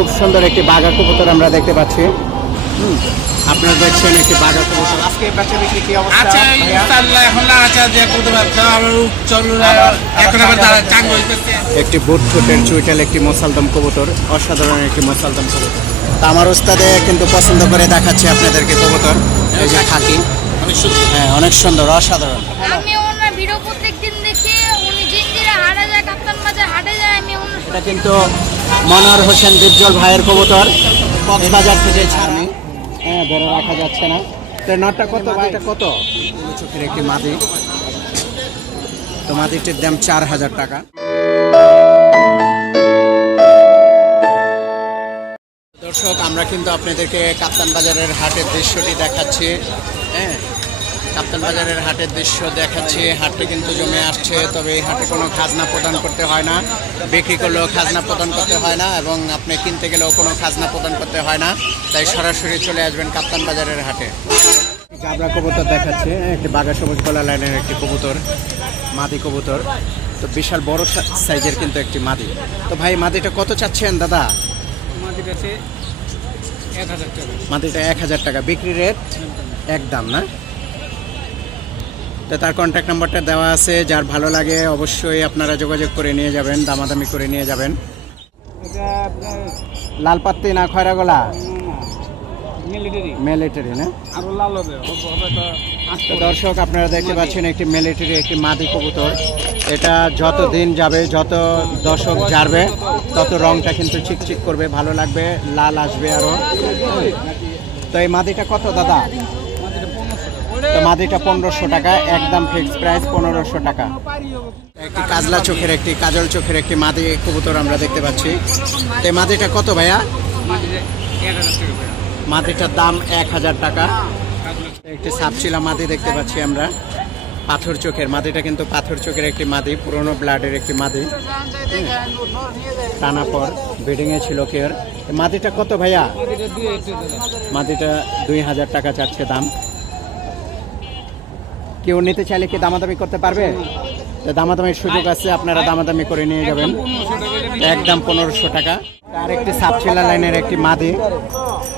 খুব সুন্দর একটি বাঘা কবুতর আমরা দেখতে পাচ্ছি। হুম, আপনারা দেখছেন একটি বাঘা কবুতর। আজকে বেচা বিক্রি কি অবস্থা? আচ্ছা ইনশাআল্লাহ এখন না যে করতে পারছে আবার চলু এখন আবার তারা চাঙ্গ হইতেছে। একটি বুট ঠোঁটের চুইটাল একটি মোসালদম কবুতর অসাধারণ একটি মোসালদম কবুতর। তা আমার ওস্তাদে কিন্তু পছন্দ করে দেখাচ্ছে আপনাদেরকে কবুতর। এই যে খাকি। অনেক সুন্দর। হ্যাঁ অনেক সুন্দর অসাধারণ। আমি ওনার ভিডিও প্রত্যেকদিন দেখি উনি জিঞ্জিরা হাটে যায় কাপ্তান বাজার হাটে যায় আমি ওনার এটা কিন্তু মনোয়ার হোসেন দীপজল ভাইয়ের কবুতর কক্সবাজার থেকে ছাড়নি। হ্যাঁ বড় রাখা যাচ্ছে না। তো নটটা কত এটা কত? চোখের একটি মাদি। তো মাদিটির দাম চার হাজার টাকা। দর্শক আমরা কিন্তু আপনাদেরকে কাপ্তান বাজারের হাটের দৃশ্যটি দেখাচ্ছি। হ্যাঁ কাপ্তান বাজারের হাটের দৃশ্য দেখাচ্ছি। হাটটি কিন্তু জমে আসছে তবে এই হাটে কোনো খাজনা প্রদান করতে হয় না। বিক্রি করলেও খাজনা প্রদান করতে হয় না এবং আপনি কিনতে গেলেও কোনো খাজনা প্রদান করতে হয় না। তাই সরাসরি চলে আসবেন কাপ্তান বাজারের হাটে। গাবরা কবুতর দেখাচ্ছে একটি বাঘা সবুজ গলা লাইনের একটি কবুতর মাদি কবুতর। তো বিশাল বড় সাইজের কিন্তু একটি মাদি। তো ভাই মাদিটা কত চাচ্ছেন দাদা? কাছে এক হাজার টাকা। এক হাজার টাকা। বিক্রি রেট? এক দাম না? তো তার কন্ট্যাক্ট নাম্বারটা দেওয়া আছে যার ভালো লাগে অবশ্যই আপনারা যোগাযোগ করে নিয়ে যাবেন দামাদামি করে নিয়ে যাবেন। আপনার লালপাত্তি না খয়রাগোলা? মিলিটারি না? লাল তো দর্শক আপনারা দেখতে পাচ্ছেন একটি মিলিটারি একটি মাদি কবুতর। এটা যত দিন যাবে যত দর্শক যাবে তত রংটা কিন্তু চিকচিক করবে ভালো লাগবে লাল আসবে আরও। তো এই মাদিটা কত দাদা? মাদিটা পনেরোশো টাকা, একদম ফিক্স প্রাইস পনেরোশো টাকা। একটি কাজলা চোখের একটি, কাজল চোখের একটি মাদি কবুতর আমরা দেখতে পাচ্ছি। তো মাদিটা কত ভাইয়া? মাদিটার দাম এক হাজার টাকা। একটি সাপচিলা মাদি দেখতে পাচ্ছি আমরা। পাথর চোখের, মাদিটা কিন্তু পাথর চোখের একটি মাদি, পুরনো ব্লাডের একটি মাদি। টানা পর বেডিংয়ে ছিল কেয়ার মাদিটা কত ভাইয়া? মাদিটা দুই হাজার টাকা চাচ্ছে দাম। কেউ নিতে চাইলে কি দামাদামি করতে পারবে? তো দামাদামির সুযোগ আছে আপনারা দামাদামি করে নিয়ে যাবেন। একদম পনেরোশো টাকা। আর একটি সাপচিলা লাইনের একটি মাদি।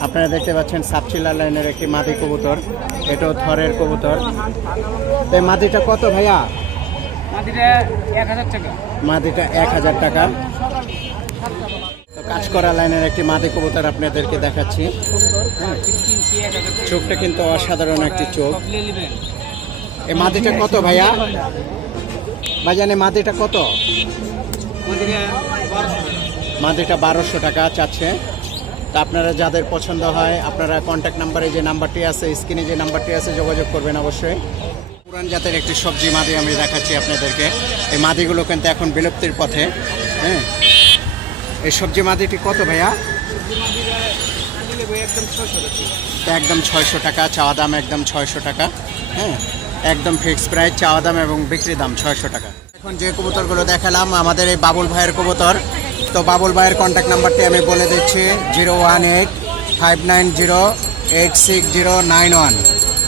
আপনারা দেখতে পাচ্ছেন সাপচিলা লাইনের একটি মাদি কবুতর। এটাও থরের কবুতর। তো এই মাদিটা কত ভাইয়া? মাদিটা এক হাজার টাকা। তো কাজ করা লাইনের একটি মাদি কবুতর আপনাদেরকে দেখাচ্ছি। হ্যাঁ, চোখটা কিন্তু অসাধারণ একটি চোখ। এই মাদিটা কত ভাইয়া? ভাইজান, এই মাদিটা কত? মাদিটা বারোশো টাকা চাচ্ছে। তা আপনারা যাদের পছন্দ হয়, আপনারা কন্ট্যাক্ট নাম্বারে যে নাম্বারটি আছে স্ক্রিনে যে নাম্বারটি আছে, যোগাযোগ করবেন অবশ্যই। পুরান জাতের একটি সবজি মাদি আমি দেখাচ্ছি আপনাদেরকে। এই মাদিগুলো কিন্তু এখন বিলুপ্তির পথে হ্যাঁ। এই সবজি মাদিটি কত ভাইয়া? একদম ছয়শো টাকা। চাওয়া দাম একদম ছয়শো টাকা হ্যাঁ। একদম ফিক্স প্রাইস চাওয়া দাম এবং বিক্রি দাম ছয়শো টাকা। এখন যে কবুতরগুলো দেখালাম, আমাদের এই বাবুল ভাইয়ের কবুতর। তো বাবুল ভাইয়ের কন্ট্যাক্ট নাম্বারটি আমি বলে দিচ্ছি, zero one eight five nine zero eight six zero nine one.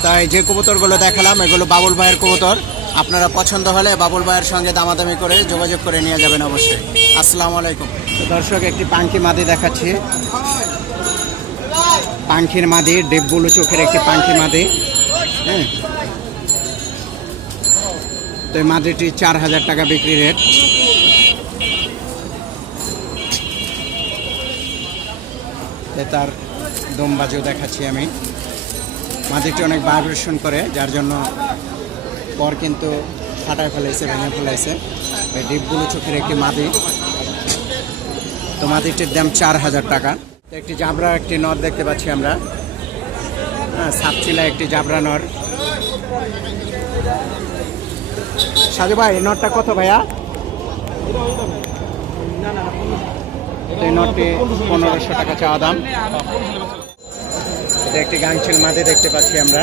তাই যে কবুতরগুলো দেখালাম, এগুলো বাবুল ভাইয়ের কবুতর। আপনারা পছন্দ হলে বাবুল ভাইয়ের সঙ্গে দামাদামি করে যোগাযোগ করে নিয়ে যাবেন অবশ্যই। আসসালামু আলাইকুম। দর্শক, একটি পাঙ্কি মাদি দেখাচ্ছি। পাঙ্খির মাদি ডেববুলু চোখের একটি পাঙ্খি মাদি। হ্যাঁ। তো এই মাদিটি চার হাজার টাকা বিক্রি রেট। তার দমবাজিও দেখাচ্ছি আমি। মাদিটি অনেক ভাইব্রেশন করে, যার জন্য পর কিন্তু ফাটায় ফেলাইছে, ভেঙে ফেলাইছে। এই ডিপগুলো চোখের একটি মাদি তো মাদিটির দাম চার হাজার টাকা। একটি জাবরা, একটি নর দেখতে পাচ্ছি আমরা। হ্যাঁ সাপচিলা একটি জাবরা নর। সাজু ভাই নটটা কত ভাইয়া? নটটি পনেরোশো টাকা চাওয়া দাম। এটা একটি গাংছিল মাঝে দেখতে পাচ্ছি আমরা।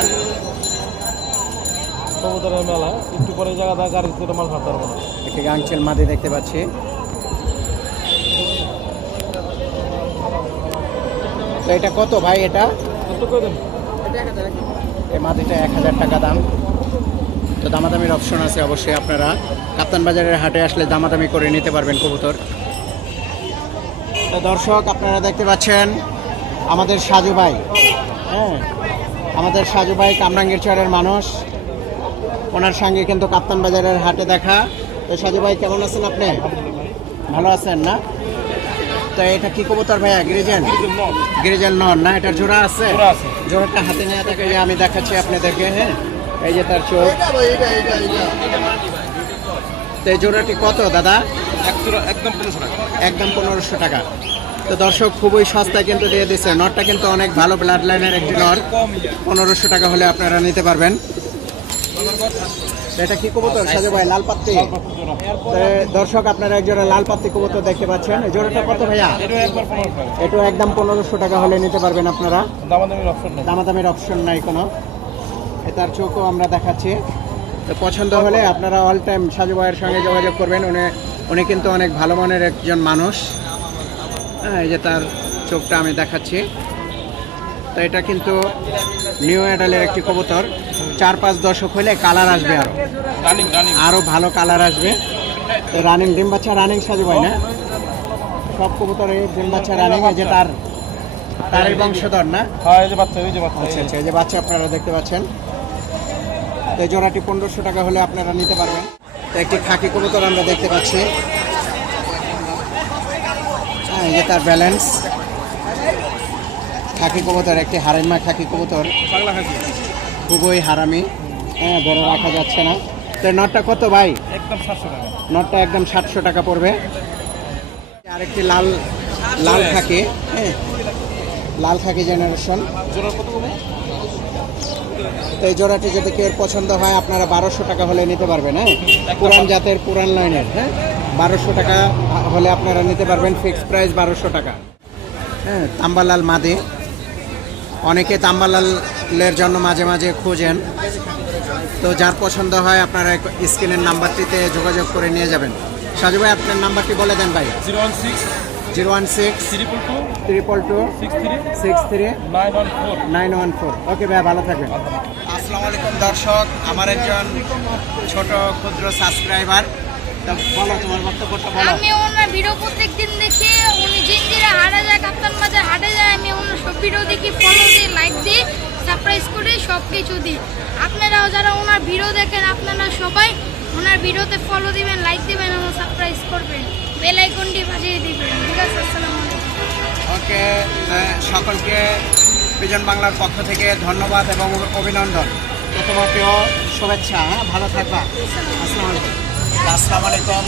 কবুতরের মেলা একটু পরে জায়গা গাড়ি থেকে মাল ফাটার কথা একটি দেখতে পাচ্ছি। তো এটা কত ভাই এটা? কত করে এই মাটিটা এক হাজার টাকা দাম। তো দামাদামির অপশন আছে অবশ্যই আপনারা। কাপ্তান বাজারের হাটে আসলে দামাদামি করে নিতে পারবেন কবুতর। তো দর্শক আপনারা দেখতে পাচ্ছেন আমাদের সাজু ভাই। হ্যাঁ আমাদের সাজু ভাই কামরাঙ্গীর চরের মানুষ। ওনার সঙ্গে কিন্তু কাপ্তান বাজারের হাটে দেখা। তো সাজু ভাই কেমন আছেন আপনি? ভালো আছেন না? তো এটা কি কবুতর ভাইয়া? গিরিজেন গিরিজেন নন না? এটা জোড়া আছে। জোড়াটা হাতে নিয়ে থাকে আমি দেখাচ্ছি আপনাদেরকে হ্যাঁ। এই যে তার চোখ। এই জোড়াটি কত দাদা? একদম পনেরোশো টাকা। একদম পনেরোশো টাকা তো দর্শক খুবই সস্তায় কিন্তু দিয়ে দিচ্ছে নটটা কিন্তু অনেক ভালো ব্লাড লাইনের একটি নট। পনেরোশো টাকা হলে আপনারা নিতে পারবেন। এটা কি কবুতর সাজু ভাই? লাল পাত্তি। দর্শক আপনারা এক জোড়া লাল পাত্তি কবুতর দেখতে পাচ্ছেন। জোড়াটা কত ভাইয়া? এটা একদম পনেরোশো টাকা হলে নিতে পারবেন আপনারা। দামাদামির অপশন নাই কোনো। এটার চোখও আমরা দেখাচ্ছি। তো পছন্দ হলে আপনারা অল টাইম সাজু ভাইয়ের সঙ্গে যোগাযোগ করবেন। উনি উনি কিন্তু অনেক ভালো মানের একজন মানুষ। হ্যাঁ এই যে তার চোখটা আমি দেখাচ্ছি। তো এটা কিন্তু নিউ অ্যাডালের একটি কবুতর। চার পাঁচ দশক হলে কালার আসবে আরও আরও ভালো কালার আসবে। তো রানিং ডিম বাচ্চা রানিং সাজু ভাই না? সব কবুতরে ডিম বাচ্চা রানিং এই যে তার তারই বংশধর না? হ্যাঁ আচ্ছা আচ্ছা এই যে বাচ্চা আপনারা দেখতে পাচ্ছেন। তো জোড়াটি পনেরোশো টাকা হলে আপনারা নিতে পারবেন। তো একটি খাকি কবুতর আমরা দেখতে পাচ্ছি। হ্যাঁ এই যে তার ব্যালেন্স খাকি কবুতর একটি হারাইমা খাকি কবুতর। খুবই হারামি। হ্যাঁ বড় রাখা যাচ্ছে না। তো নটটা কত ভাই? একদম সাতশো টাকা। নটটা একদম সাতশো টাকা পড়বে। আরেকটি লাল লাল খাকি। হ্যাঁ লাল খাকি জেনারেশন তো এই জোড়াটি যদি কেউ পছন্দ হয়, আপনারা বারোশো টাকা হলে নিতে পারবেন হ্যাঁ? পুরান জাতের, পুরান লাইনের হ্যাঁ? বারোশো টাকা হলে আপনারা নিতে পারবেন ফিক্সড প্রাইস বারোশো টাকা। হ্যাঁ তাম্বালাল মাদে। অনেকে তাম্বালালের জন্য মাঝে মাঝে খোঁজেন। তো যার পছন্দ হয়, আপনারা স্ক্রিনের নাম্বারটিতে যোগাযোগ করে নিয়ে যাবেন। সাজু ভাই, আপনার নাম্বারটি বলে দেন ভাই। Zero one six zero one six triple two triple two six three six three nine one four nine one four okay ভাই ভালো থাকবেন। আসসালামু আলাইকুম দর্শক। আমার একজন ছোট ক্ষুদ্র সাবস্ক্রাইবার তা বলো তোমার বক্তব্যটা বলো। আমি ওনার ভিডিও প্রত্যেক দিন দেখি উনি জিঞ্জিরা যায় কাপ্তান বাজার হাটে যায় আমি ওনার সব ভিডিও দেখি ফলো দিই লাইক দিই সারপ্রাইজ করি সব কিছু দিই। আপনারাও যারা ওনার ভিডিও দেখেন আপনারা সবাই ওনার ভিডিওতে ফলো দিবেন লাইক দিবেন এবং সারপ্রাইজ করবেন। বেল আইকনটি বাজিয়ে দিবেন, ঠিক আছে, আসসালামু ওকে সকলকে বিজন বাংলার পক্ষ থেকে ধন্যবাদ এবং অভিনন্দন। তোমাকেও শুভেচ্ছা হ্যাঁ? ভালো থাকবা। আসসালামু আলাইকুম।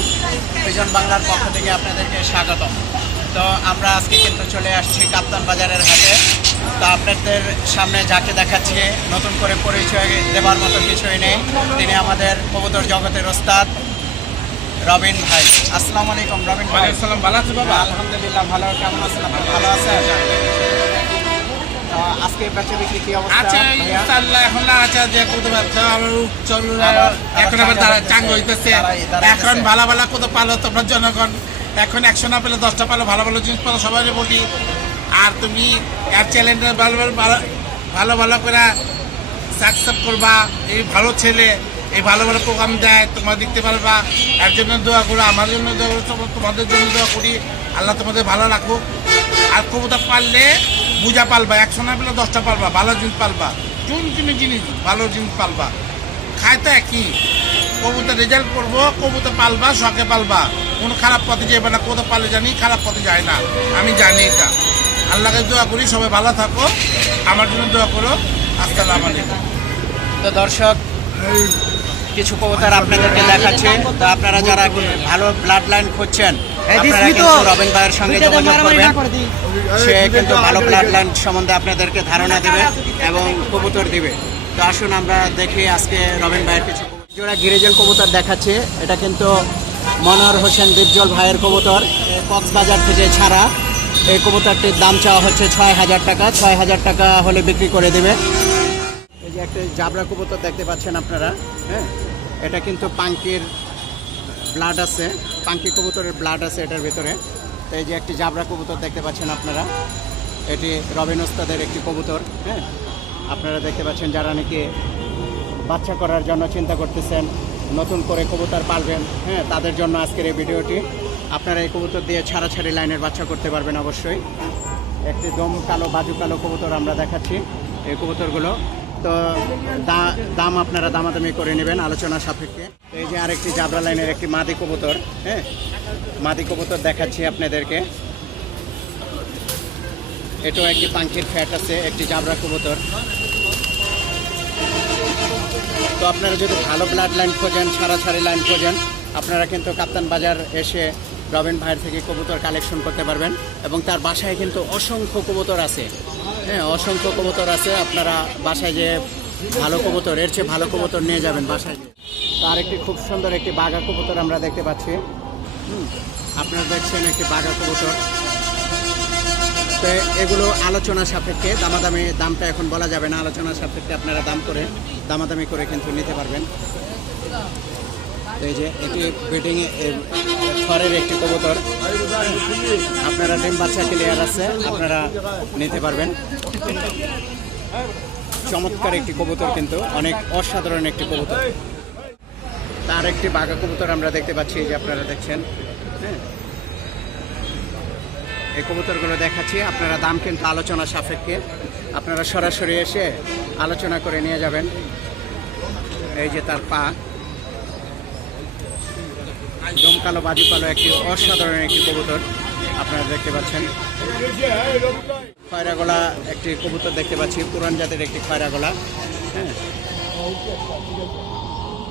বিজন বাংলার পক্ষ থেকে আপনাদেরকে স্বাগতম। তো আমরা আজকে কিন্তু চলে আসছি কাপ্তান বাজারের হাটে। তো আপনাদের সামনে যাকে দেখাচ্ছি, নতুন করে পরিচয় দেওয়ার মতো কিছুই নেই। তিনি আমাদের কবুতর জগতের ওস্তাদ। রবিন ভাই আসসালামু আলাইকুম রবিন ভাই। ওয়ালাইকুম সালাম ভালো আছে বাবা? আলহামদুলিল্লাহ ভালো কেমন আছেন? আপনি ভালো আছেন? আজকে বেচা বিক্রি কি অবস্থা? আচ্ছা ইনশাআল্লাহ এখন না আছে যে কত ব্যবসা আমার চল এখন আবার তারা চাঙ্গা হইতেছে। এখন ভালো ভালো কত পালো তোমরা জনগণ। এখন একশো না পেলে দশটা পালো ভালো ভালো জিনিস পালো সবাই বলি। আর তুমি এর চ্যালেঞ্জে ভালো ভালো ভালো- ভালো ভালো করে সাকসেস করবা। এই ভালো ছেলে এই ভালো ভালো প্রোগ্রাম দেয় তোমরা দেখতে পারবা। এর জন্য দোয়া করো আমার জন্য দোয়া করো তোমাদের জন্য দোয়া করি। আল্লাহ তোমাদের ভালো রাখুক। আর কবুতর পারলে বুঝা পালবা একশো না পেলে দশটা পালবা ভালো জিনিস পালবা। চুন চুনি জিনিস ভালো জিনিস পালবা। খায় তো একই। কবুতর রেজাল্ট করব কবুতর পালবা শখে পালবা। কোনো খারাপ পথে যাবে না কবুতর পালে জানি খারাপ পথে যায় না। আমি জানি এটা। আল্লাহকে দোয়া করি সবাই ভালো থাকো। আমার জন্য দোয়া করো। আসসালামু আলাইকুম। তো দর্শক কিছু কবুতর আপনাদেরকে দেখাচ্ছে। তো আপনারা যারা ভালো ব্লাড লাইন খুঁজছেন আপনারা কিন্তু রবিন ভাইয়ের সঙ্গে যোগাযোগ করবেন। সে কিন্তু ভালো ব্লাড লাইন সম্বন্ধে আপনাদেরকে ধারণা দেবে এবং কবুতর দিবে। তো আসুন আমরা দেখি আজকে রবিন ভাইয়ের কিছু কবুতর। জোড়া গিরিজেল কবুতর দেখাচ্ছে। এটা কিন্তু মনোহর হোসেন দীপজল ভাইয়ের কবুতর। কক্সবাজার থেকে ছাড়া। এই কবুতরটির দাম চাওয়া হচ্ছে ছয় হাজার টাকা। ছয় হাজার টাকা হলে বিক্রি করে দেবে। এই যে একটা জাবরা কবুতর দেখতে পাচ্ছেন আপনারা হ্যাঁ? এটা কিন্তু পাঙ্কির ব্লাড আছে, পাঙ্কি কবুতরের ব্লাড আছে এটার ভিতরে। তো এই যে একটি জাবরা কবুতর দেখতে পাচ্ছেন আপনারা, এটি রবিন ওস্তাদের একটি কবুতর হ্যাঁ? আপনারা দেখতে পাচ্ছেন যারা নাকি বাচ্চা করার জন্য চিন্তা করতেছেন, নতুন করে কবুতর পালবেন হ্যাঁ তাদের জন্য আজকের এই ভিডিওটি। আপনারা এই কবুতর দিয়ে ছাড়াছাড়ি লাইনের বাচ্চা করতে পারবেন অবশ্যই। একটি দম কালো, বাজু কালো কবুতর আমরা দেখাচ্ছি। এই কবুতরগুলো তো দাম আপনারা দামাদামি করে নেবেন আলোচনা সাপেক্ষে। এই যে আরেকটি জাবরা লাইনের একটি মাদি কবুতর হ্যাঁ? মাদি কবুতর দেখাচ্ছি আপনাদেরকে। এটাও একটি পাঙ্খির ফ্যাট আছে, একটি জাবরা কবুতর। তো আপনারা যদি ভালো ব্লাড লাইন খোঁজেন, ছাড়াছাড়ি লাইন খোঁজেন, আপনারা কিন্তু কাপ্তান বাজার এসে রবিন ভাইয়ের থেকে কবুতর কালেকশন করতে পারবেন। এবং তার বাসায় কিন্তু অসংখ্য কবুতর আছে। হ্যাঁ অসংখ্য কবুতর আছে। আপনারা বাসায় যে ভালো কবুতর এর চেয়ে ভালো কবুতর নিয়ে যাবেন বাসায়। গিয়ে। তো আরেকটি খুব সুন্দর একটি বাঘা কবুতর আমরা দেখতে পাচ্ছি। হুম, আপনারা দেখছেন একটি বাঘা কবুতর। তো এগুলো আলোচনা সাপেক্ষে দামাদামি দামটা এখন বলা যাবে না। আলোচনা সাপেক্ষে আপনারা দাম করে দামাদামি করে কিন্তু নিতে পারবেন। এই যে এটি ব্রিডিং খড়ের একটি কবুতর। আপনারা ডিম বাচ্চা ক্লিয়ার আছে, আপনারা নিতে পারবেন। চমৎকার একটি কবুতর কিন্তু, অনেক অসাধারণ একটি কবুতর। তার একটি বাঘা কবুতর আমরা দেখতে পাচ্ছি যে আপনারা দেখছেন। হ্যাঁ। এই কবুতরগুলো দেখাচ্ছি, আপনারা দাম কিন্তু আলোচনা সাপেক্ষে। আপনারা সরাসরি এসে আলোচনা করে নিয়ে যাবেন। এই যে তার পা। দমকালো, বাজুকালো একটি অসাধারণ একটি কবুতর আপনারা দেখতে পাচ্ছেন। খয়রা গলা একটি কবুতর দেখতে পাচ্ছি, পুরান জাতের একটি খয়রা গলা হ্যাঁ।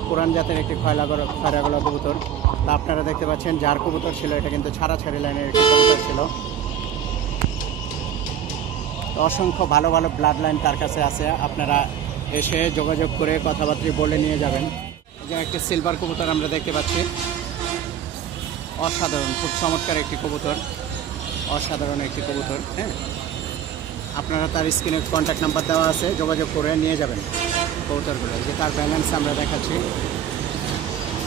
পুরান জাতের একটি খয়লা গলা খয়রা গলা কবুতর। তা আপনারা দেখতে পাচ্ছেন, যার কবুতর ছিল, এটা কিন্তু ছাড়া ছাড়ি লাইনের একটি কবুতর ছিল। অসংখ্য ভালো ভালো ব্লাড লাইন তার কাছে আছে, আপনারা এসে যোগাযোগ করে কথাবার্তা বলে নিয়ে যাবেন। একটি সিলভার কবুতর আমরা দেখতে পাচ্ছি। অসাধারণ, খুব চমৎকার একটি কবুতর। অসাধারণ একটি কবুতর হ্যাঁ? আপনারা তার স্ক্রিনে কন্ট্যাক্ট নাম্বার দেওয়া আছে, যোগাযোগ করে নিয়ে যাবেন কবুতরগুলো। যে তার ব্যালেন্স আমরা দেখাচ্ছি।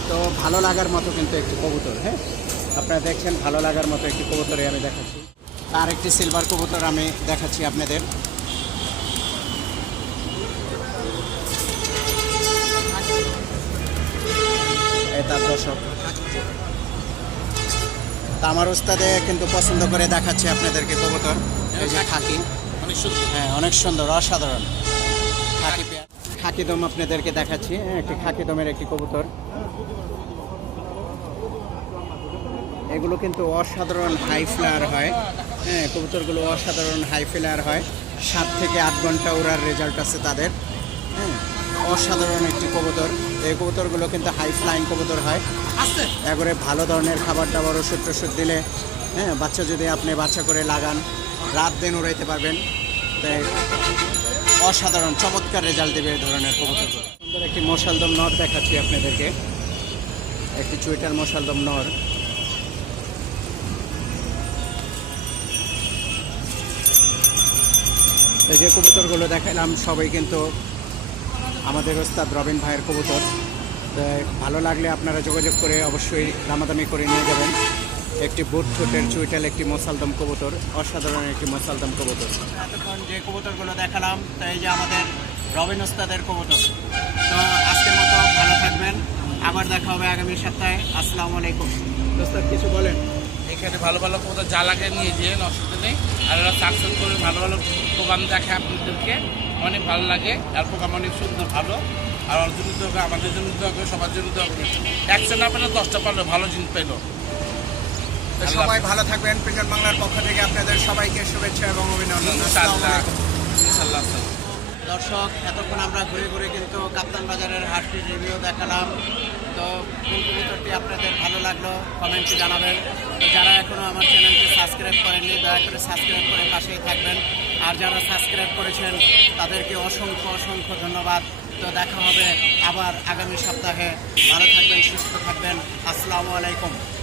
তো ভালো লাগার মতো কিন্তু একটি কবুতর হ্যাঁ? আপনারা দেখছেন, ভালো লাগার মতো একটি কবুতরে আমি দেখাচ্ছি। আর একটি সিলভার কবুতর আমি দেখাচ্ছি আপনাদের। তার দর্শক। আমার ওস্তাদে কিন্তু পছন্দ করে দেখাচ্ছি আপনাদেরকে কবুতর। এই যে খাকি। হ্যাঁ অনেক সুন্দর অসাধারণ। খাকি পেয়ার। খাকি দম আপনাদেরকে দেখাচ্ছি হ্যাঁ, একটি খাকি দমের একটি কবুতর। এগুলো কিন্তু অসাধারণ হাই ফ্লায়ার হয়। হ্যাঁ কবুতরগুলো অসাধারণ হাই ফ্লায়ার হয়। সাত থেকে আট ঘণ্টা ওড়ার রেজাল্ট আছে তাদের। হ্যাঁ অসাধারণ একটি কবুতর। এই কবুতরগুলো কিন্তু হাই ফ্লাইং কবুতর হয়। একবারে ভালো ধরনের খাবার দাবার ওষুধ টষুধ দিলে হ্যাঁ বাচ্চা যদি আপনি বাচ্চা করে লাগান রাত দিন উড়াইতে পারবেন। তাই অসাধারণ চমৎকার রেজাল্ট দেবে এই ধরনের কবুতরগুলো সুন্দর একটি মশালদম নর দেখাচ্ছি আপনাদেরকে। একটি চুইটার মশালদম নর। যে কবুতরগুলো দেখালাম সবাই কিন্তু আমাদের ওস্তাদ রবিন ভাইয়ের কবুতর। তো ভালো লাগলে আপনারা যোগাযোগ করে অবশ্যই দামাদামি করে নিয়ে যাবেন। একটি বুট ঠোঁটের চুইটাল একটি মশালদম কবুতর অসাধারণ একটি মশালদম কবুতর। এতক্ষণ যে কবুতরগুলো দেখালাম তো এই যে আমাদের রবিন ওস্তাদের কবুতর। তো আজকের মতো ভালো থাকবেন। আবার দেখা হবে আগামী সপ্তাহে। আসসালামু আলাইকুম। ওস্তাদ কিছু বলেন। এখানে ভালো ভালো যা লাগে নিয়ে যেন অসুবিধা নেই। আর সাকসেস করে ভালো ভালো প্রোগ্রাম দেখে আপনাদেরকে অনেক ভালো লাগে। আর প্রোগ্রাম অনেক সুন্দর ভালো। আর ওর জন্য দোয়া আমাদের জন্য দোয়া করে সবার জন্য দোয়া করে একশো না পেলে দশটা পারল ভালো জিনিস পেল। তো সবাই ভালো থাকবেন। প্রিজন বাংলার পক্ষ থেকে আপনাদের সবাইকে শুভেচ্ছা এবং অভিনন্দন। দর্শক এতক্ষণ আমরা ঘুরে ঘুরে কিন্তু কাপ্তান বাজারের হাটটির রিভিউ দেখালাম। তো কোন কবুতরটি আপনাদের ভালো লাগল কমেন্টে জানাবেন। তো যারা এখনও আমার চ্যানেলটি সাবস্ক্রাইব করেননি দয়া করে সাবস্ক্রাইব করে পাশেই থাকবেন। আর যারা সাবস্ক্রাইব করেছেন, তাদেরকে অসংখ্য অসংখ্য ধন্যবাদ। তো দেখা হবে আবার আগামী সপ্তাহে। ভালো থাকবেন, সুস্থ থাকবেন। আসসালামু আলাইকুম।